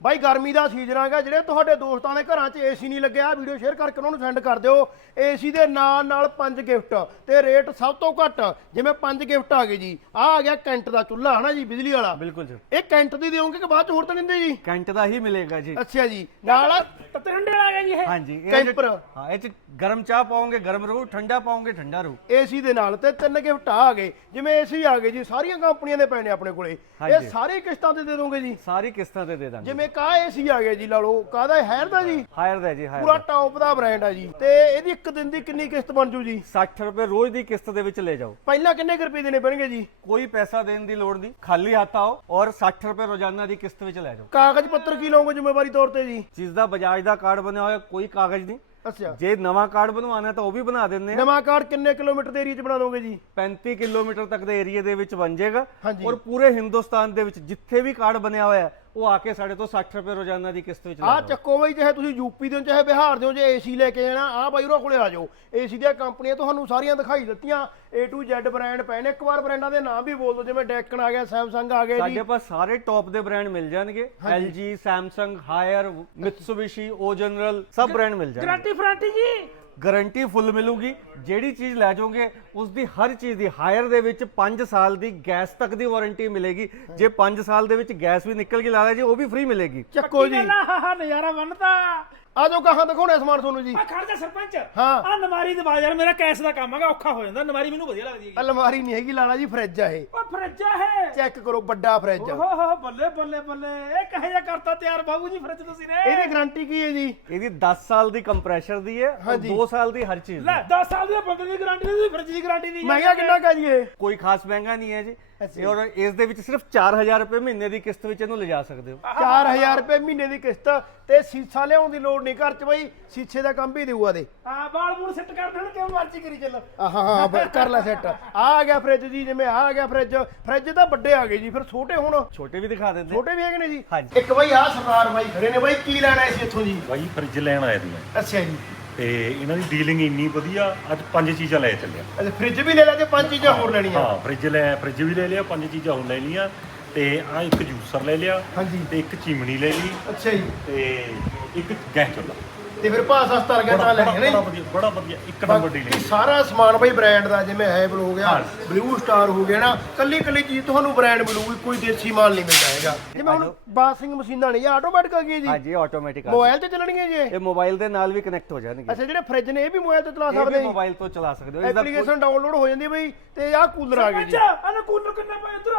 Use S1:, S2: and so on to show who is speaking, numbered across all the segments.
S1: ਬਾਈ ਗਰਮੀ ਦਾ ਸੀਜ਼ਨ ਆ ਗਿਆ, ਜਿਹੜੇ ਤੁਹਾਡੇ ਦੋਸਤਾਂ ਦੇ ਘਰਾਂ 'ਚ ਏਸੀ ਨਹੀਂ ਲੱਗਿਆ, ਵੀਡੀਓ ਸ਼ੇਅਰ ਕਰਕੇ ਉਹਨਾਂ ਨੂੰ ਸੈਂਡ ਕਰ ਦਿਓ। ਏਸੀ ਦੇ ਨਾਲ 5 ਗਿਫਟ ਤੇ ਰੇਟ ਸਭ ਤੋਂ ਘੱਟ, ਜਿਵੇਂ 5 ਗਿਫਟ ਆ ਗਏ ਜੀ। ਆ ਗਿਆ ਕੈਂਟ ਦਾ ਚੁੱਲ੍ਹਾ ਹਨਾ ਜੀ, ਬਿਜਲੀ ਵਾਲਾ।
S2: ਬਿਲਕੁਲ ਜੀ।
S1: ਇਹ ਕੈਂਟ ਦੀ ਦਿਓਗੇ ਕਿ ਬਾਅਦ ਚ ਹੋਰ ਤਾਂ ਦਿੰਦੇ ਜੀ?
S2: ਕੈਂਟ ਦਾ ਹੀ ਮਿਲੇਗਾ ਜੀ।
S1: ਅੱਛਾ ਜੀ, ਨਾਲ
S3: ਠੰਡੇ ਵਾਲਾ ਹੈ ਜੀ ਇਹ।
S2: ਹਾਂਜੀ
S1: ਕੈਂਪਰ।
S2: ਹਾਂ, ਇਹ ਚ ਗਰਮ ਚਾਹ ਪਾਓਗੇ ਗਰਮ ਰਹੂ, ਠੰਡਾ ਪਾਓਗੇ ਠੰਡਾ ਰਹੂ।
S1: ਏਸੀ ਦੇ ਨਾਲ ਤੇ 3 ਗਿਫਟ ਆ ਗਏ, ਜਿਵੇਂ ਏਸੀ ਆ ਗਏ ਜੀ, ਸਾਰੀਆਂ ਕੰਪਨੀਆਂ ਦੇ ਪੈਣੇ ਆਪਣੇ ਕੋਲੇ। ਇਹ ਸਾਰੀ ਕਿਸ਼ਤਾਂ ਤੇ ਦੇ ਦੋਗੇ ਜੀ?
S2: ਸਾਰੀ ਕਿਸ਼ਤਾਂ ਤੇ ਦੇ ਦਾਂਗੇ।
S1: ਜਿਵੇਂ ਕਾ ਏਸੀ ਆ ਗਿਆ ਜੀ, ਲਾ ਲਓ ਕਾਹਦਾ, ਹੈਰ ਦਾ ਜੀ?
S2: ਹਾਇਰ ਦਾ ਜੀ, ਹਾਇਰ
S1: ਪੂਰਾ ਟੌਪ ਦਾ ਬ੍ਰਾਂਡ ਆ ਜੀ। ਤੇ ਇਹਦੀ ਇੱਕ ਦਿਨ ਦੀ ਕਿੰਨੀ ਕਿਸ਼ਤ ਬਣ ਜੂ ਜੀ?
S2: 60 ਰੁਪਏ ਰੋਜ਼ ਦੀ ਕਿਸ਼ਤ ਦੇ ਵਿੱਚ ਲੈ ਜਾਓ।
S1: ਪਹਿਲਾਂ ਕਿੰਨੇ ਕੁ ਰੁਪਏ ਦੇਣੇ ਪੈਣਗੇ ਜੀ?
S2: ਕੋਈ ਪੈਸਾ ਦੇਣ ਦੀ ਲੋੜ ਨਹੀਂ, ਖਾਲੀ ਹੱਥ ਆਓ ਔਰ 60 ਰੁਪਏ ਰੋਜ਼ਾਨਾ ਦੀ ਕਿਸ਼ਤ ਵਿੱਚ ਲੈ ਜਾਓ।
S1: ਕਾਗਜ਼ ਪੱਤਰ ਕੀ ਲਓਗੇ ਜ਼ਿੰਮੇਵਾਰੀ ਤੌਰ ਤੇ ਜੀ?
S2: ਜਿਸ ਦਾ ਬਜਾਜ ਦਾ ਕਾਰਡ ਬਣਿਆ ਹੋਇਆ, ਕੋਈ ਕਾਗਜ਼ ਨਹੀਂ।
S1: ਅੱਛਾ,
S2: ਜੇ ਨਵਾਂ ਕਾਰਡ ਬਣਵਾਉਣਾ ਤਾਂ ਉਹ ਵੀ ਬਣਾ ਦਿੰਦੇ ਆ।
S1: ਨਵਾਂ ਕਾਰਡ ਕਿੰਨੇ ਕਿਲੋਮੀਟਰ ਦੇ ਏਰੀਆ 'ਚ ਬਣਾ ਦੋਗੇ ਜੀ?
S2: 35 ਕਿਲੋਮੀਟਰ ਤੱਕ ਦੇ ਏਰੀਆ ਦੇ ਵਿੱਚ ਬਣ ਜਾਏਗਾ।
S1: ਹਾਂਜੀ।
S2: ਔਰ ਪੂਰੇ ਹਿੰਦੁਸਤਾਨ ਦੇ ਵਿੱਚ ਜਿੱਥੇ ਵੀ ਕਾਰਡ ਬਣਿਆ ਹੋਇਆ ਹੈ, ਉਹ ਆ ਕੇ ਸਾਡੇ ਤੋਂ 60 ਰੁਪਏ ਰੋਜ਼ਾਨਾ ਦੀ ਕਿਸ਼ਤ ਵਿੱਚ ਲੈ
S1: ਆ
S2: ਜਾਓ।
S1: ਚੱਕੋ ਬਈ, ਚਾਹੇ ਤੁਸੀਂ ਯੂਪੀ ਦੇ ਹੋ ਚਾਹੇ ਬਿਹਾਰ ਦੇ ਹੋ, ਜੇ ਏਸੀ ਲੈ ਕੇ ਜਾਣਾ ਆ ਬਾਈ ਉਹਨਾਂ ਕੋਲੇ ਆ ਜਾਓ। ਏਸੀ ਦੀਆਂ ਕੰਪਨੀਆਂ ਤੁਹਾਨੂੰ ਸਾਰੀਆਂ ਦਿਖਾਈ ਦਿੱਤੀਆਂ, A to Z ਬ੍ਰਾਂਡ ਪਏ ਨੇ। ਇੱਕ ਵਾਰ ਬ੍ਰਾਂਡਾਂ ਦੇ ਨਾਮ ਵੀ ਬੋਲ ਦਿਓ, ਜਿਵੇਂ ਡੈਕਨ ਆ ਗਿਆ, ਸੈਮਸੰਗ ਆ ਗਿਆ ਜੀ।
S2: ਸਾਡੇ ਪਾਸ ਸਾਰੇ ਟੌਪ ਦੇ ਬ੍ਰਾਂਡ ਮਿਲ ਜਾਣਗੇ। LG, Samsung, Haier, Mitsubishi, O General, ਸਭ ਬ੍ਰਾਂਡ ਮਿਲ ਜਾਣਗੇ।
S3: ਗਾਰੰਟੀ ਫਰੰਟੀ ਜੀ,
S2: ਗਾਰੰਟੀ ਫੁੱਲ ਮਿਲੂਗੀ। ਜਿਹੜੀ ਚੀਜ਼ ਲੈ ਜਾਓਗੇ ਉਸ ਦੀ ਹਰ ਚੀਜ਼ ਦੀ, ਹਾਇਰ ਦੇ ਵਿੱਚ 5 ਸਾਲ ਦੀ ਗੈਸ ਤੱਕ ਦੀ ਵਾਰੰਟੀ ਮਿਲੇਗੀ। ਜੇ 5 ਸਾਲ ਦੇ ਵਿੱਚ ਗੈਸ ਵੀ ਨਿਕਲ ਗਈ ਲਾਲਾ ਜੀ, ਉਹ ਵੀ ਫ੍ਰੀ ਮਿਲੇਗੀ।
S1: ਚੱਕੋ ਜੀ,
S3: ਹਾ ਨਜ਼ਾਰਾ ਬਣਦਾ।
S1: ਆ ਜਾਓ ਕਹਾਂ ਦਿਖਾਉਣਾ ਸਮਾਨ ਤੁਹਾਨੂੰ ਜੀ।
S3: ਆ ਖੜ ਜਾ ਸਰਪੰਚ,
S1: ਹਾਂ।
S3: ਆ ਨਮਾਰੀ ਦਬਾ ਯਾਰ, ਮੇਰਾ ਕੈਸ਼ ਦਾ ਕੰਮ ਹੈਗਾ, ਔਖਾ ਹੋ ਜਾਂਦਾ। ਨਮਾਰੀ ਮੈਨੂੰ ਵਧੀਆ ਲੱਗਦੀ ਹੈ।
S1: ਅਲਮਾਰੀ ਨਹੀਂ ਹੈਗੀ ਲਾਲਾ ਜੀ, ਫ੍ਰਿਜ ਆ ਇਹ।
S3: ਉਹ ਫਰਿੱਜ ਹੈ,
S1: ਚੈੱਕ ਕਰੋ, ਵੱਡਾ ਫ੍ਰਿਜ।
S3: ਓਹੋ ਬੱਲੇ ਬੱਲੇ ਬੱਲੇ, ਇਹ ਕਹੇ ਜਿਹਾ ਕਰਤਾ ਤਿਆਰ ਬਾਬੂ ਜੀ ਫਰਿੱਜ ਤੁਸੀਂ ਨੇ।
S1: ਇਹਦੀ ਗਾਰੰਟੀ ਕੀ ਹੈ ਜੀ?
S2: ਇਹਦੀ 10 ਸਾਲ ਦੀ ਕੰਪਰੈਸ਼ਰ ਦੀ ਹੈ ਔਰ 2 ਸਾਲ ਦੀ ਹਰ ਚੀਜ਼
S3: ਲੈ
S2: ਦੀ।
S3: 10 ਸਾਲ ਦੇ ਬੰਦੇ ਦੀ ਗਾਰੰਟੀ ਨਹੀਂ, ਫਰਿੱਜ ਦੀ ਗਾਰੰਟੀ ਨਹੀਂ।
S1: ਮਹਿੰਗਾ ਕਿੰਨਾ ਕਾ ਜੀ ਇਹ?
S2: ਕੋਈ ਖਾਸ ਮਹਿੰਗਾ ਨਹੀਂ ਹੈ ਜੀ। ਔਰ ਇਸ ਦੇ ਵਿੱਚ ਸਿਰਫ 4000 ਰੁਪਏ ਮਹੀਨੇ ਦੀ ਕਿਸ਼ਤ ਵਿੱਚ ਇਹਨੂੰ ਲਿਜਾ ਸਕਦੇ ਹੋ।
S1: 4000 ਰੁਪਏ ਮਹੀਨੇ ਦੀ ਕਿਸ਼ਤ ਤੇ ਸੀਸਾ ਲਿਆਉਣ ਦੀ ਲੋੜ ਨਹੀਂ ਘਰ 'ਚ ਬਈ, ਸ਼ੀਸ਼ੇ ਦਾ ਕੰਮ ਵੀ ਦੇਊਗਾ ਦੇ।
S3: ਹਾਂ, ਬਾਲ ਬੂਲ ਸੈੱਟ ਕਰ ਦੇਣ, ਕਿਉਂ ਮਰਜ਼ੀ ਕਰੀ ਚੱਲ।
S1: ਹਾਂ ਕਰ ਲੈ ਸੈੱਟ। ਆ ਗਿਆ ਫ੍ਰਿਜ ਜੀ, ਜਿਵੇਂ ਆ ਗਿਆ ਫ੍ਰਿਜ। ਫ੍ਰਿਜ ਤਾਂ ਵੱਡੇ ਆ ਗਏ ਜੀ, ਫਿਰ ਛੋਟੇ ਹੁਣ?
S2: ਛੋਟੇ ਵੀ ਦਿਖਾ ਦਿੰਦੇ।
S1: ਛੋਟੇ ਵੀ ਹੈਗੇ ਨੇ ਜੀ।
S2: ਹਾਂਜੀ।
S1: ਇੱਕ ਬਈ ਆ ਸਰਦਾਰ ਬਾਈ ਖੜੇ ਨੇ, ਬਾਈ ਕੀ ਲੈਣਾ ਸੀ ਇੱਥੋਂ ਜੀ?
S4: ਬਾਈ ਫਰਿੱਜ ਲੈਣ ਆਏ ਦੀ ਮੈਂ,
S1: ਅੱਛਾ ਜੀ।
S4: ਤੇ ਇਹਨਾਂ ਦੀ ਡੀਲਿੰਗ ਇੰਨੀ ਵਧੀਆ, ਅੱਜ 5 ਚੀਜ਼ਾਂ ਲੈ ਚੱਲਿਆ।
S1: ਅੱਛਾ, ਫ੍ਰਿਜ ਵੀ ਲੈ ਲਿਆ ਤੇ 5 ਚੀਜ਼ਾਂ ਹੋਰ ਲੈਣੀਆਂ?
S4: ਹਾਂ, ਫਰਿੱਜ ਵੀ ਲੈ ਲਿਆ, 5 ਚੀਜ਼ਾਂ ਹੋਰ ਲੈ ਲਈਆਂ। ਤੇ ਆ ਇੱਕ ਜੂਸਰ ਲੈ ਲਿਆ।
S1: ਹਾਂਜੀ।
S4: ਤੇ ਇੱਕ ਚਿਮਣੀ ਲੈ ਲਈ।
S1: ਅੱਛਾ ਜੀ।
S4: ਤੇ ਇੱਕ ਗੈਸ ਚੁੱਲ੍ਹਾ।
S1: ਤੇ ਫਿਰ ਭਾਅ ਸਸਤਾ ਲੱਗਿਆ ਤਾਂ ਲੈਣੀ ਹੈ
S4: ਵਧੀਆ, ਬੜਾ ਵਧੀਆ, ਇੱਕ ਨੰਬਰ ਡੀਲਿੰਗ।
S1: ਸਾਰਾ ਸਮਾਨ ਬਈ ਬ੍ਰਾਂਡ ਦਾ, ਜਿਵੇਂ ਹੈਵਲ ਹੋ ਗਿਆ,
S4: ਹਾਂ।
S1: ਬਲੂ ਸਟਾਰ ਹੋ ਗਿਆ ਨਾ, ਕੱਲੀ ਚੀਜ਼ ਤੁਹਾਨੂੰ ਬ੍ਰਾਂਡ ਮਿਲੂਗੀ, ਕੋਈ ਦੇਸੀ ਮਾਲ ਨਹੀਂ ਮਿਲਦਾ ਹੈਗਾ। ਜਿਵੇਂ ਹੁਣ ਵਾਸ਼ਿੰਗ ਮਸ਼ੀਨਾਂ ਨਹੀਂ, ਆਟੋਮੈਟਿਕ ਆ ਗਈ ਜੀ?
S2: ਹਾਂਜੀ, ਆਟੋਮੈਟਿਕ ਆ।
S1: ਮੋਬਾਈਲ ਤੇ ਚੱਲਣਗੀਆਂ ਜੀ
S2: ਇਹ ਮੋਬਾਈਲ ਦੇ ਨਾਲ ਵੀ ਕਨੈਕਟ ਹੋ ਜਾਣਗੇ।
S1: ਅੱਛਾ, ਜਿਹੜੇ ਫ੍ਰਿਜ ਨੇ ਇਹ ਵੀ ਮੋਬਾਈਲ ਤੇ ਚਲਾ
S2: ਇਹ
S1: ਸਕਦੇ
S2: ਵੀ
S1: ਜੀ?
S2: ਮੋਬਾਈਲ ਤੋਂ ਚਲਾ ਸਕਦੇ ਹੋ।
S1: ਐਪਲੀਕੇਸ਼ਨ ਡਾਊਨਲੋਡ ਹੋ ਜਾਂਦੀ ਹੈ ਬਈ। ਤੇ ਆਹ ਕੂਲਰ ਆ ਗਏ ਜੀ।
S3: ਇਹਨੂੰ ਕੂਲਰ ਕਿੰਨਾ ਪਿਆ ਇਧਰ?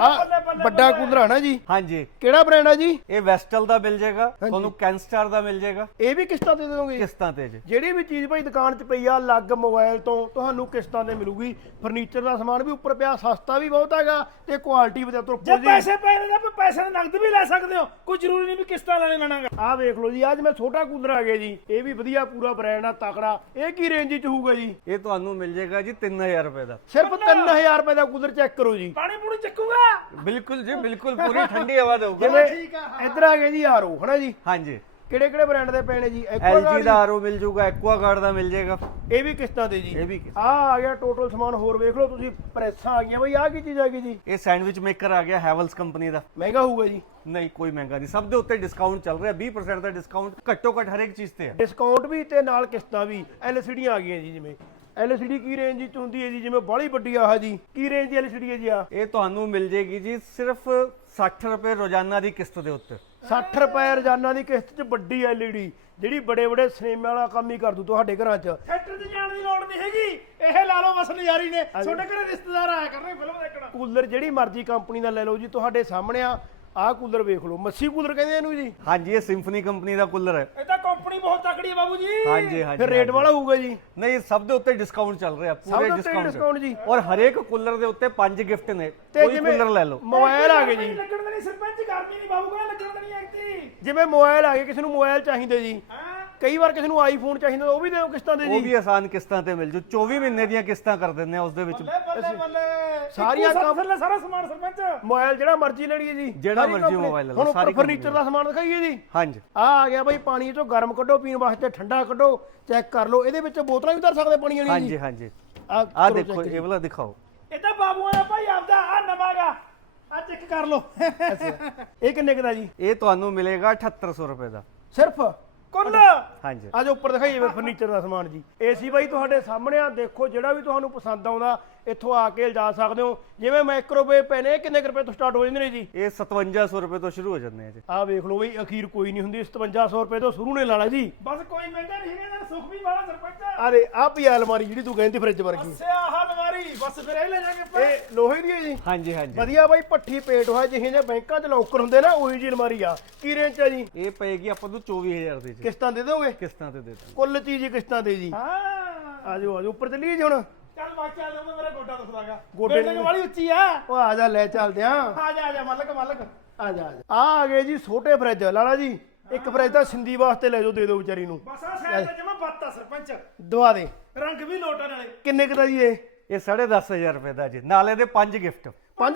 S1: ਆਹ ਵੱਡਾ ਕੂਲਰ ਆ ਨਾ ਜੀ?
S2: ਹਾਂਜੀ।
S1: ਕਿਹੜਾ ਬ੍ਰਾਂਡ ਆ ਜੀ?
S2: ਇਹ ਵੈਸਟਲ ਦਾ ਮਿਲ ਜਾਏਗਾ ਤੁਹਾਨੂੰ, ਕੈਨਸਟਾਰ ਦਾ ਮਿਲ ਜਾਏਗਾ।
S1: ਇਹ ਵੀ ਕਿਸ਼ਤਾਂ ਤੇ ਦੇ ਦੋਗੇ?
S2: ਕਿਸ਼ਤਾਂ ਤੇ ਜੀ।
S1: ਜਿਹੜੀ ਵੀ ਚੀਜ਼ ਭਾਈ ਦੁਕਾਨ 'ਚ ਪਈ ਆ ਅਲੱਗ ਮੋਬਾਈਲ ਤੋਂ, ਤੁਹਾਨੂੰ ਕਿਸ਼ਤਾਂ ਤੇ ਮਿਲੂਗੀ। ਫਰਨੀਚਰ ਦਾ ਸਮਾਨ ਵੀ ਉੱਪਰ ਪਿਆ, ਸਸਤਾ ਵੀ ਬਹੁਤ ਹੈਗਾ ਤੇ ਕੁਆਲਿਟੀ ਵਧੀਆ। ਤੁਰ
S3: ਜੇ ਪੈਸੇ ਪਏ ਨੇ ਤਾਂ ਪੈਸੇ ਨਗਦ ਵੀ ਲੈ ਸਕਦੇ ਹੋ, ਕੋਈ ਜ਼ਰੂਰੀ ਨਹੀਂ ਵੀ ਕਿਸ਼ਤਾਂ ਲੈਣਾਗਾ।
S1: ਆਹ ਵੇਖ ਲਓ ਜੀ, ਅੱਜ ਮੈਂ ਛੋਟਾ ਕੂਲਰ ਆ ਗਿਆ ਜੀ, ਇਹ ਵੀ ਵਧੀਆ, ਪੂਰਾ ਬ੍ਰਾਂਡ ਆ, ਤਕੜਾ। ਇਹ ਕੀ ਰੇਂਜ 'ਚ ਹੋਊਗਾ ਜੀ?
S2: ਇਹ ਤੁਹਾਨੂੰ ਮਿਲ ਜਾਏਗਾ ਜੀ 3000 ਰੁਪਏ ਦਾ।
S1: ਸਿਰਫ 3000 ਰੁਪਏ ਦਾ ਕੂਲਰ। ਚੈੱਕ ਕਰੋ ਜੀ।
S3: ਪਾਣੀ ਪੂਣੀ ਚੱਕੂਗਾ?
S2: ਬਿਲਕੁਲ ਜੀ, ਬਿਲਕੁਲ ਪੂਰੀ ਠੰਡੀ ਹਵਾ ਦੇਊਗਾ।
S1: ਜਿਵੇਂ ਇੱਧਰ ਆ ਗਿਆ ਜੀ ਆਰਓ ਹਨਾ ਜੀ?
S2: ਹਾਂਜੀ।
S1: ਕਿਹੜੇ ਕਿਹੜੇ ਬ੍ਰਾਂਡ ਦੇ ਪਏ ਨੇ ਜੀ?
S2: LG ਦਾ ਆਰਓ ਮਿਲ ਜਾਊਗਾ, ਐਕੁਆਗਾਰਡ ਦਾ ਮਿਲ ਜਾਏਗਾ।
S1: ਇਹ ਵੀ ਕਿਸ਼ਤਾਂ ਤੇ ਜੀ?
S2: ਇਹ ਵੀ
S1: ਆ ਗਿਆ ਟੋਟਲ ਸਮਾਨ। ਹੋਰ ਵੇਖ ਲਓ ਤੁਸੀਂ, ਪ੍ਰੈਸਾਂ ਆ ਗਈਆਂ ਬਈ। ਆ ਕੀ ਚੀਜ਼ ਆ ਗਈ ਜੀ?
S2: ਇਹ ਸੈਂਡਵਿਚ ਮੇਕਰ ਆ ਗਿਆ ਹੈਵਲਸ ਕੰਪਨੀ ਦਾ।
S1: ਮਹਿੰਗਾ ਹੋਊਗਾ ਜੀ?
S2: ਨਹੀਂ, ਕੋਈ ਮਹਿੰਗਾ ਨਹੀਂ। ਸਭ ਦੇ ਉੱਤੇ ਡਿਸਕਾਊਂਟ ਚੱਲ ਰਿਹਾ, 20% ਦਾ ਡਿਸਕਾਊਂਟ ਘੱਟੋ ਘੱਟ ਹਰੇਕ ਚੀਜ਼ ਤੇ ਹੈ।
S1: ਡਿਸਕਾਊਂਟ ਵੀ ਤੇ ਨਾਲ ਕਿਸ਼ਤਾਂ ਵੀ। LCD ਆ ਗਈਆਂ ਜੀ। ਜਿਵੇਂ LCD ਕੀ ਰੇਂਜ ਵਿੱਚ ਹੁੰਦੀ ਹੈ ਜੀ? ਜਿਵੇਂ ਬਾਹਲੀ ਵੱਡੀ ਆਹ ਜੀ, ਕੀ ਰੇਂਜ ਦੀ LCD ਹੈ ਜੀ ਆ?
S2: ਇਹ ਤੁਹਾਨੂੰ ਮਿਲ ਜੇਗੀ ਜੀ ਸਿਰਫ 60 ਰੁਪਏ ਰੋਜ਼ਾਨਾ ਦੀ ਕਿਸ਼ਤ ਦੇ ਉੱਤੇ।
S1: 60 ਰੁਪਏ ਰੋਜ਼ਾਨਾ ਦੀ ਕਿਸ਼ਤ 'ਚ ਵੱਡੀ LED, ਜਿਹੜੀ ਬੜੇ ਬੜੇ ਸਿਨੇਮੇ ਵਾਲਾ ਕੰਮ ਹੀ ਕਰ ਦੂ ਤੁਹਾਡੇ ਘਰਾਂ 'ਚ।
S3: ਥੀਏਟਰ 'ਚ ਜਾਣ ਦੀ ਲੋੜ ਨਹੀਂ ਹੈਗੀ, ਇਹ ਲਾ ਲਓ ਬਸ ਨਜ਼ਾਰੀ ਨੇ। ਤੁਹਾਡੇ ਘਰੇ ਰਿਸ਼ਤੇਦਾਰ ਆਇਆ ਕਰਨੇ ਫਿਲਮ ਦੇਖਣ।
S1: ਕੂਲਰ ਜਿਹੜੀ ਮਰਜ਼ੀ ਕੰਪਨੀ ਦਾ ਲੈ ਲਓ ਜੀ, ਤੁਹਾਡੇ ਸਾਹਮਣੇ ਆ। ਆਹ ਕੂਲਰ ਵੇਖ ਲਓ, ਮੱਛੀ ਕੂਲਰ ਕਹਿੰਦੇ ਇਹਨੂੰ ਜੀ?
S2: ਹਾਂਜੀ, ਇਹ ਸਿੰਫਨੀ ਕੰਪਨੀ ਦਾ ਕੂਲਰ ਹੈ।
S3: ਇਹ ਤਾਂ ਕੰਪਨੀ ਬਹੁਤ ਤਕੜੀ ਹੈ ਬਾਬੂ ਜੀ।
S2: ਹਾਂਜੀ ਹਾਂਜੀ।
S1: ਫਿਰ ਰੇਟ ਵਾਲਾ ਹੋਊਗਾ ਜੀ?
S2: ਨਹੀਂ, ਸਭ ਦੇ ਉੱਤੇ ਡਿਸਕਾਊਂਟ ਚੱਲ ਰਿਹਾ, ਪੂਰੇ
S1: ਡਿਸਕਾਊਂਟ ਜੀ।
S2: ਔਰ ਹਰੇਕ ਕੂਲਰ ਦੇ ਉੱਤੇ 5 ਗਿਫਟ ਨੇ।
S1: ਤੇ
S2: ਕੋਈ ਕੂਲਰ ਲੈ ਲਓ।
S1: ਮੋਬਾਈਲ ਆ ਗਏ ਜੀ।
S3: ਲੱਗਣ ਨਹੀਂ ਸਰਪੰਚ, ਗਰਮੀ ਨਹੀਂ ਬਾਬੂ ਕਹਿੰਦਾ, ਲੱਗਣ ਨਹੀਂ ਆਈਤੀ।
S1: ਜਿਵੇਂ ਮੋਬਾਈਲ ਆ ਗਏ, ਕਿਸੇ ਨੂੰ ਮੋਬਾਈਲ ਚਾਹੀਦੇ ਜੀ, ਕਈ ਵਾਰ ਕਿਸੇ ਨੂੰ ਆਈਫੋਨ ਚਾਹੀਦਾ, ਉਹ ਵੀ ਦਿਓ ਕਿਸ਼ਤਾਂ ਤੇ ਜੀ?
S2: ਉਹ ਵੀ ਆਸਾਨ ਕਿਸ਼ਤਾਂ ਤੇ ਮਿਲ ਜੂ। 24 ਮਹੀਨੇ ਦੀਆਂ ਕਿਸ਼ਤਾਂ ਕਰ ਦਿੰਦੇ ਆ ਉਸ ਦੇ ਵਿੱਚ।
S3: ਬੱਲੇ ਬੱਲੇ,
S1: ਸਾਰੀਆਂ
S3: ਸਾਰਾ ਸਮਾਨ ਸਰਪੰਚ।
S1: ਮੋਬਾਈਲ ਜਿਹੜਾ ਮਰਜ਼ੀ ਲੈ ਲਈਏ ਜੀ?
S2: ਜਿਹੜਾ ਮਰਜ਼ੀ ਮੋਬਾਈਲ ਲੈ ਲਓ।
S1: ਹੁਣ ਉੱਪਰ ਫਰਨੀਚਰ ਦਾ ਸਮਾਨ ਦਿਖਾਈਏ ਜੀ?
S2: ਹਾਂਜੀ।
S1: ਆ ਗਿਆ ਬਈ, ਪਾਣੀ ਚੋਂ ਗਰਮ ਕੱਢੋ ਪੀਣ ਵਾਸਤੇ, ਠੰਡਾ ਕੱਢੋ, ਚੈੱਕ ਕਰ ਲਓ। ਇਹਦੇ ਵਿੱਚ ਬੋਤਲਾਂ ਵੀ ਧਰ ਸਕਦੇ ਪਾਣੀ ਵਾਲੀਆਂ ਜੀ?
S2: ਹਾਂਜੀ ਹਾਂਜੀ। ਆਹ ਦੇਖੋ, ਇਹ ਵਾਲਾ ਦਿਖਾਓ।
S3: ਇਹ ਤਾਂ ਬਾਬੂਆਂ ਦਾ ਭਾਈ ਆਪਦਾ। ਆ ਨਵਾਂਗਾ, ਆ ਚੈੱਕ ਕਰ ਲਓ
S1: ਇਹ ਕਿੰਨੇ ਕੁ ਦਾ ਜੀ
S2: ਇਹ ਤੁਹਾਨੂੰ ਮਿਲੇਗਾ 7800 ਰੁਪਏ ਦਾ
S1: ਸਿਰਫ
S3: ਕੁੱਲ
S2: ਹਾਂਜੀ।
S1: ਅੱਜ ਉੱਪਰ ਦਿਖਾਈਏ ਫਰਨੀਚਰ ਦਾ ਸਮਾਨ ਜੀ ਏਸੀ ਬਾਈ ਤੁਹਾਡੇ ਸਾਹਮਣੇ ਆ ਦੇਖੋ ਜਿਹੜਾ ਵੀ ਤੁਹਾਨੂੰ ਪਸੰਦ ਆਉਂਦਾ ਇੱਥੋਂ ਆ ਕੇ ਲਿਜਾ ਸਕਦੇ ਹੋ ਜਿਵੇਂ ਮਾਈਕ੍ਰੋਵੇਵ ਪਏ ਨੇ ਕਿੰਨੇ ਕੁ ਰੁਪਏ ਤੋਂ ਸਟਾਰਟ ਹੋ ਜਾਂਦੇ ਨੇ ਜੀ
S2: ਇਹ 5700 ਰੁਪਏ ਤੋਂ ਸ਼ੁਰੂ ਹੋ ਜਾਂਦੇ ਆ ਜੀ।
S1: ਆਹ ਵੇਖ ਲਓ ਬਈ ਅਖੀਰ ਕੋਈ ਨਹੀਂ ਹੁੰਦੀ 5700 ਰੁਪਏ ਤੋਂ ਸ਼ੁਰੂ ਨੇ ਲਾਲਾ ਜੀ
S3: ਬਸ ਕੋਈ ਮਹਿੰਗਾ ਨਹੀਂ ਹੈਗਾ ਯਾਰ ਸੁੱਖ ਵੀ ਵਾਲਾ ਸਰਪੰਚ
S1: ਆ ਦੇ ਆ ਪਈ ਅਲਮਾਰੀ ਜਿਹੜੀ ਤੂੰ ਕਹਿੰਦੀ ਫ੍ਰਿਜ ਵਰਗੀ
S3: ਅੱਛਾ ਆਹ ਨਵਾਰੀ ਬਸ ਫਿਰ ਇਹ ਲੈ ਜਾਗੇ ਆਪਾਂ
S1: ਇਹ ਲੋਹੇ ਦੀ ਹੈ ਜੀ
S2: ਹਾਂਜੀ ਹਾਂਜੀ।
S1: ਵਧੀਆ ਬਾਈ ਪੱਠੀ ਪੇਟ ਹੋਇਆ ਜਿਹੇ ਜਿਹੇ ਬੈਂਕਾਂ 'ਚ ਲੋਕਰ ਹੁੰਦੇ ਨਾ ਉਹੀ ਜੀ ਅਲਮਾਰੀ ਆ ਕੀ ਰੇਂਜ ਆ ਜੀ
S2: ਇਹ ਪਏਗੀ ਆਪਾਂ ਨੂੰ 24000 ਦੇ ਜੀ।
S1: ਕਿਸ਼ਤਾਂ ਦੇ ਦੋਗੇ
S2: ਕਿਸ਼ਤਾਂ ਤੇ ਦੇ ਦਾਂਗੇ।
S1: ਕੁੱਲ ਚੀਜ਼ ਕਿਸ਼ਤਾਂ ਦੇ ਜੀ
S3: ਹਾਂ
S1: ਆਜੋ ਆਜੋ ਉੱਪਰ ਚੱਲੀਏ ਜੀ ਹੁਣ
S3: ਚੱਲ ਬਾਕੀ ਚੱਲ ਜਾਂਦਾ ਮੇਰਾ ਗੋਡਾ ਦੁਖਦਾਗਾ
S1: ਗੋਡੇ
S3: ਬਿਲਡਿੰਗ ਵਾਲੀ ਉੱਚੀ ਆ
S1: ਉਹ ਆ ਜਾ ਲੈ ਚੱਲਦੇ ਆ
S3: ਆ ਜਾ ਮਾਲਕ
S1: ਆ ਜਾ ਆ ਗਏ ਜੀ ਛੋਟੇ ਫਰਿੱਜ ਲਾਲਾ ਜੀ ਇੱਕ ਫਰਿੱਜ ਤਾਂ ਸਿੰਦੀ ਵਾਸਤੇ ਲੈ ਜਾਓ ਦੇ ਦਿਓ ਵਿਚਾਰੀ ਨੂੰ
S3: ਬਸ ਆ ਸਾਈਡ ਤੇ ਜਮਾ ਬੱਤਾ ਸਰਪੰਚ
S1: ਦਵਾ ਦੇ
S3: ਰੰਗ ਵੀ ਲੋਟਣ ਵਾਲੇ
S1: ਕਿੰਨੇ ਕੁ ਦਾ ਜੀ ਇਹ
S2: ਇਹ 10500 ਰੁਪਏ ਦਾ ਜੀ। ਨਾਲੇ ਦੇ 5 ਗਿਫਟ,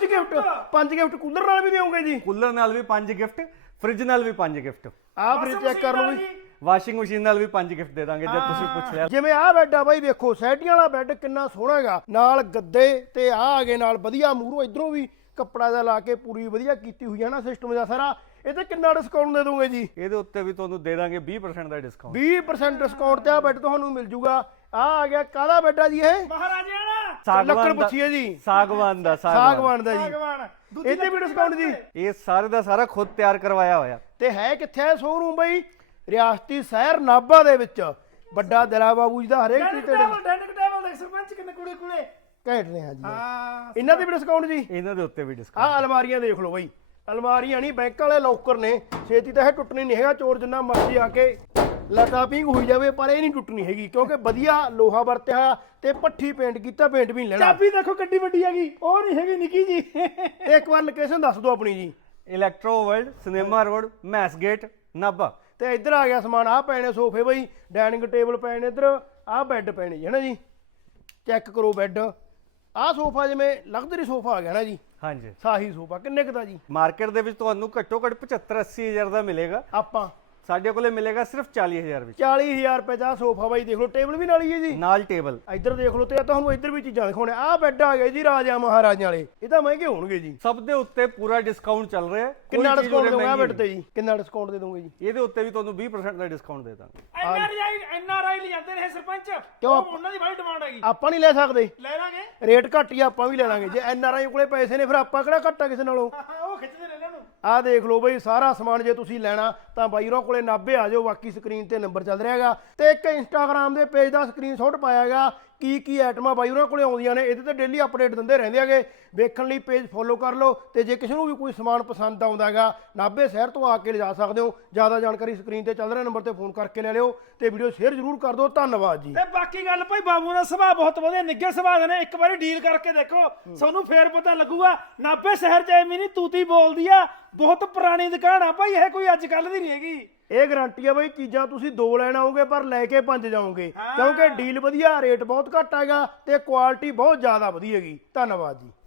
S1: 5 ਗਿਫਟ ਕੂਲਰ ਨਾਲ ਵੀ ਦਿਓਗੇ ਜੀ
S2: ਕੂਲਰ ਨਾਲ ਵੀ 5 ਗਿਫਟ, ਫ੍ਰਿਜ ਨਾਲ ਵੀ 5 ਗਿਫਟ,
S1: ਆਹ ਫਰਿੱਜ ਚੈੱਕ ਕਰ ਲਓ ਵੀ
S2: ਵਾਸ਼ਿੰਗ ਮਸ਼ੀਨ ਨਾਲ ਵੀ 5 ਗਿਫਟ ਦੇ ਦਾਂਗੇ ਜੇ ਤੁਸੀਂ ਪੁੱਛ ਲਿਆ।
S1: ਜਿਵੇਂ ਆਹ ਬੈੱਡ ਆ ਬਾਈ ਵੇਖੋ ਸੈਟੀਆਂ ਵਾਲਾ ਬੈੱਡ ਕਿੰਨਾ ਸੋਹਣਾ ਹੈਗਾ ਨਾਲ ਗੱਦੇ ਤੇ ਆਹ ਆ ਗਏ ਨਾਲ ਵਧੀਆ ਮੂਹਰੋਂ ਇਧਰੋਂ ਵੀ ਕੱਪੜਾ ਦਾ ਲਾ ਕੇ ਪੂਰੀ ਵਧੀਆ ਕੀਤੀ ਹੋਈ ਹੈ ਨਾ ਸਿਸਟਮ ਦਾ ਸਾਰਾ ਇਹ ਤੇ ਕਿੰਨਾ ਡਿਸਕਾਊਂਟ ਦੇ ਦੋਗੇ ਜੀ
S2: ਇਹਦੇ ਉੱਤੇ ਵੀ ਤੁਹਾਨੂੰ ਦੇ ਦਾਂਗੇ 20% ਦਾ ਡਿਸਕਾਊਂਟ।
S1: 20% ਡਿਸਕਾਊਂਟ ਤੇ ਆ ਬੈੱਡ ਤੁਹਾਨੂੰ ਮਿਲ ਜੂਗਾ ਆ ਗਿਆ ਕਾਹਦਾ ਬੈੱਡ ਆ ਜੀ ਇਹ
S3: ਮਹਾਰਾਜਾ
S1: ਲੱਕੜ ਪੁੱਛੀਏ ਜੀ
S2: ਸਾਗਵਾਨ ਦਾ
S1: ਸਾਗਵਾਨ ਦਾ ਜੀ
S3: ਭਗਵਾਨ
S1: ਇਹ ਤੇ ਵੀ ਡਿਸਕਾਊਂਟ ਜੀ
S2: ਇਹ ਸਾਰੇ ਦਾ ਸਾਰਾ ਖੁਦ ਤਿਆਰ ਕਰਵਾਇਆ ਹੋਇਆ।
S1: ਤੇ ਹੈ ਕਿੱਥੇ ਹੈ ਸ਼ੋਰੂਮ ਬਈ ਰਿਆਸਤੀ ਸ਼ਹਿਰ ਨਾਭਾ ਦੇ ਵਿੱਚ ਵੱਡਾ ਦਿਲਾ ਬਾਬੂ ਜੀ ਦਾ ਹਰੇਕ ਚੀਜ਼ ਤੇ
S3: ਡੈਨਿਕ ਟੇਬਲ ਦੇਖ ਸਰਪੰਚ ਕਿੰਨੇ ਕੁੜੇ
S1: ਘੈਂਟ ਨੇ ਹਾਂ ਜੀ
S3: ਹਾਂ
S1: ਇਹਨਾਂ ਤੇ ਵੀ ਡਿਸਕਾਊਂਟ ਜੀ
S2: ਇਹਨਾਂ ਦੇ ਉੱਤੇ ਵੀ ਡਿਸਕਾਊਂਟ।
S1: ਆਹ ਅਲਮਾਰੀਆਂ ਦੇਖ ਲਓ ਬਈ ਅਲਮਾਰੀਆਂ ਨਹੀਂ ਬੈਂਕ ਵਾਲੇ ਲੋਕਰ ਨੇ ਛੇਤੀ ਤਾਂ ਇਹ ਟੁੱਟਣੀ ਨਹੀਂ ਹੈਗਾ ਚੋਰ ਜਿੰਨਾ ਮਰਜ਼ੀ ਆ ਕੇ ਲਟਾਪਿੰਗ ਹੋਈ ਜਾਵੇ ਪਰ ਇਹ ਨਹੀਂ ਟੁੱਟਣੀ ਹੈਗੀ ਕਿਉਂਕਿ ਵਧੀਆ ਲੋਹਾ ਵਰਤਿਆ ਹੋਇਆ ਤੇ ਪੱਠੀ ਪੇਂਟ ਕੀਤਾ ਪੇਂਟ ਵੀ ਨਹੀਂ ਲੈਣਾ
S3: ਚਾਬੀ ਦੇਖੋ ਕਿੱਡੀ ਵੱਡੀ ਹੈਗੀ ਉਹ ਨਹੀਂ ਹੈਗੀ ਨਿੱਕੀ ਜੀ
S1: ਤੇ ਇੱਕ ਵਾਰ ਲੋਕੇਸ਼ਨ ਦੱਸ ਦਿਓ ਆਪਣੀ ਜੀ
S2: electro world cinema road mess gate Nabha.
S1: ਤੇ ਇੱਧਰ ਆ ਗਿਆ ਸਮਾਨ ਆਹ ਪੈਣੇ ਸੋਫੇ ਬਈ ਡਾਈਨਿੰਗ ਟੇਬਲ ਪੈਣੇ ਇੱਧਰ ਆਹ ਬੈੱਡ ਪੈਣੇ ਜੀ ਹੈ ਨਾ ਜੀ ਚੈੱਕ ਕਰੋ ਬੈੱਡ ਆਹ ਸੋਫਾ ਜਿਵੇਂ ਲਗਜ਼ਰੀ ਸੋਫਾ ਆ ਗਿਆ ਨਾ ਜੀ
S2: ਹਾਂਜੀ।
S1: ਸਾਹੀ ਸੋਫਾ ਕਿੰਨੇ ਕੁ ਦਾ ਜੀ
S2: ਮਾਰਕੀਟ ਦੇ ਵਿੱਚ ਤੁਹਾਨੂੰ ਘੱਟੋ ਘੱਟ 75-80 ਹਜ਼ਾਰ ਦਾ ਮਿਲੇਗਾ,
S1: ਆਪਾਂ
S2: ਸਾਡੇ ਕੋਲੇ ਮਿਲੇਗਾ ਸਿਰਫ 40000 ਵਿੱਚ
S1: 40000 ਰੁਪਏ ਦਾ ਸੋਫਾ ਬਾਈ ਦੇਖ ਲਓ ਟੇਬਲ ਵੀ ਨਾਲ ਹੀ ਹੈ ਜੀ
S2: ਨਾਲ ਟੇਬਲ।
S1: ਇੱਧਰ ਦੇਖ ਲਓ ਤੇ ਤੁਹਾਨੂੰ ਇੱਧਰ ਵੀ ਚੀਜ਼ਾਂ ਦਿਖਾਉਣੇ ਆਹ ਬੈੱਡ ਆ ਗਏ ਜੀ ਰਾਜਾ ਮਹਾਰਾਜਿਆਂ ਵਾਲੇ ਇਹ ਤਾਂ ਮਹਿੰਗੇ ਹੋਣਗੇ ਜੀ
S2: ਸਭ ਦੇ ਉੱਤੇ ਪੂਰਾ ਡਿਸਕਾਊਂਟ ਚੱਲ ਰਿਹਾ ਹੈ। ਕੋਈ
S1: ਕਿੰਨਾ
S2: ਚੀਜ਼
S1: ਡਿਸਕਾਊਂਟ
S2: ਉਰੇ
S1: ਦੋਗੇ ਆ
S2: ਮਹਿੰਗੀ
S1: ਬੈੱਡ ਤੇ ਜੀ ਕਿੰਨਾ ਡਿਸਕਾਊਂਟ ਦੇ ਦੋਗੇ ਜੀ
S2: ਇਹਦੇ ਉੱਤੇ ਵੀ ਤੁਹਾਨੂੰ 20% ਦਾ ਡਿਸਕਾਊਂਟ ਦੇ ਦਾਂਗੇ।
S3: ਐਨਆਰਆਈ ਲੈ ਜਾਂਦੇ ਨੇ ਸਰਪੰਚ
S1: ਕਿਉਂ?
S3: ਉਹਨਾਂ ਦੀ ਬੜੀ ਡਿਮਾਂਡ ਹੈਗੀ
S1: ਆਪਾਂ ਨਹੀਂ ਲੈ ਸਕਦੇ
S3: ਲੈ ਲਾਂਗੇ
S1: ਰੇਟ ਘੱਟ ਹੀ ਆਪਾਂ ਵੀ ਲੈ ਲਾਂਗੇ ਜੇ ਐਨਆਰਆਈ ਕੋਲੇ ਪੈਸੇ ਨੇ ਫਿਰ ਆਪਾਂ ਕਿਹੜਾ ਘੱਟਾ ਕਿਸੇ ਨਾਲੋਂ
S3: ਉਹ ਖਿੱਚਦੇ ਨੇ ਉਹਨੂੰ
S1: ਆਹ ਦੇਖ ਲਓ ਬਈ ਸਾਰਾ ਸਮਾਨ ਜੇ ਤੁਸੀਂ ਲੈਣਾ ਤਾਂ ਬਾਈ ਹੋਰਾਂ ਕੋਲੇ ਨਾਭੇ ਆ ਜਾਓ ਬਾਕੀ ਸਕਰੀਨ ਤੇ ਨੰਬਰ ਚੱਲ ਰਿਹਾ ਹੈਗਾ ਤੇ ਇੱਕ ਇੰਸਟਾਗ੍ਰam ਦੇ ਪੇਜ ਦਾ ਸਕਰੀਨਸ਼ਾਟ ਪਾਇਆ ਹੈਗਾ ਕੀ ਆਈਟਮਾਂ ਬਾਈ ਹੋਰਾਂ ਕੋਲੇ ਆਉਂਦੀਆਂ ਨੇ ਇਹਦੇ ਤੇ ਡੇਲੀ ਅਪਡੇਟ ਦਿੰਦੇ ਰਹਿੰਦੇ ਹੈਗੇ ਵੇਖਣ ਲਈ ਪੇਜ ਫੋਲੋ ਕਰ ਲਓ ਤੇ ਜੇ ਕਿਸੇ ਨੂੰ ਵੀ ਕੋਈ ਸਮਾਨ ਪਸੰਦ ਆਉਂਦਾ ਹੈਗਾ ਨਾਭੇ ਸ਼ਹਿਰ ਤੋਂ ਆ ਕੇ ਲਿਜਾ ਸਕਦੇ ਹੋ ਜ਼ਿਆਦਾ ਜਾਣਕਾਰੀ ਸਕਰੀਨ ਤੇ ਚੱਲ ਰਿਹਾ ਨੰਬਰ ਤੇ ਫੋਨ ਕਰਕੇ ਲੈ ਲਿਓ ਤੇ ਵੀਡੀਓ ਸ਼ੇਅਰ ਜ਼ਰੂਰ ਕਰ ਦਿਓ ਧੰਨਵਾਦ ਜੀ
S3: ਤੇ ਬਾਕੀ ਗੱਲ ਭਾਈ ਬਾਬੂ ਦਾ ਸੁਭਾਅ ਬਹੁਤ ਵਧੀਆ ਨਿੱਘੇ ਸੁਭਾਅ ਦੇ ਨੇ ਇੱਕ ਵਾਰੀ ਡੀਲ ਕਰਕੇ ਦੇਖੋ ਤੁਹਾਨੂੰ ਫੇਰ ਪਤਾ ਲੱਗੂਗਾ ਨਾਭੇ ਸ਼ਹਿਰ ਚ ਐਵੇਂ ਨਹੀਂ ਤੂਤੀ ਬੋਲਦੀ ਆ ਬਹੁਤ ਪੁਰਾਣੀ ਦੁਕਾਨ ਆ ਭਾਈ ਇਹ ਕੋਈ ਅੱਜ ਕੱਲ ਦੀ ਨਹੀਂ ਹੈਗੀ
S1: ਇਹ ਗਾਰੰਟੀ ਆ ਬਈ ਚੀਜ਼ਾਂ ਤੁਸੀਂ 2 ਲੈਣ ਆਓਗੇ ਪਰ ਲੈ ਕੇ 5 ਜਾਓਗੇ ਕਿਉਂਕਿ ਡੀਲ ਵਧੀਆ ਰੇਟ ਬਹੁਤ ਘੱਟ ਹੈਗਾ ਤੇ ਕੁਆਲਿਟੀ ਬਹੁਤ ਜ਼ਿਆਦਾ ਵਧੀਆ ਹੈਗੀ ਧੰਨਵਾਦ ਜੀ।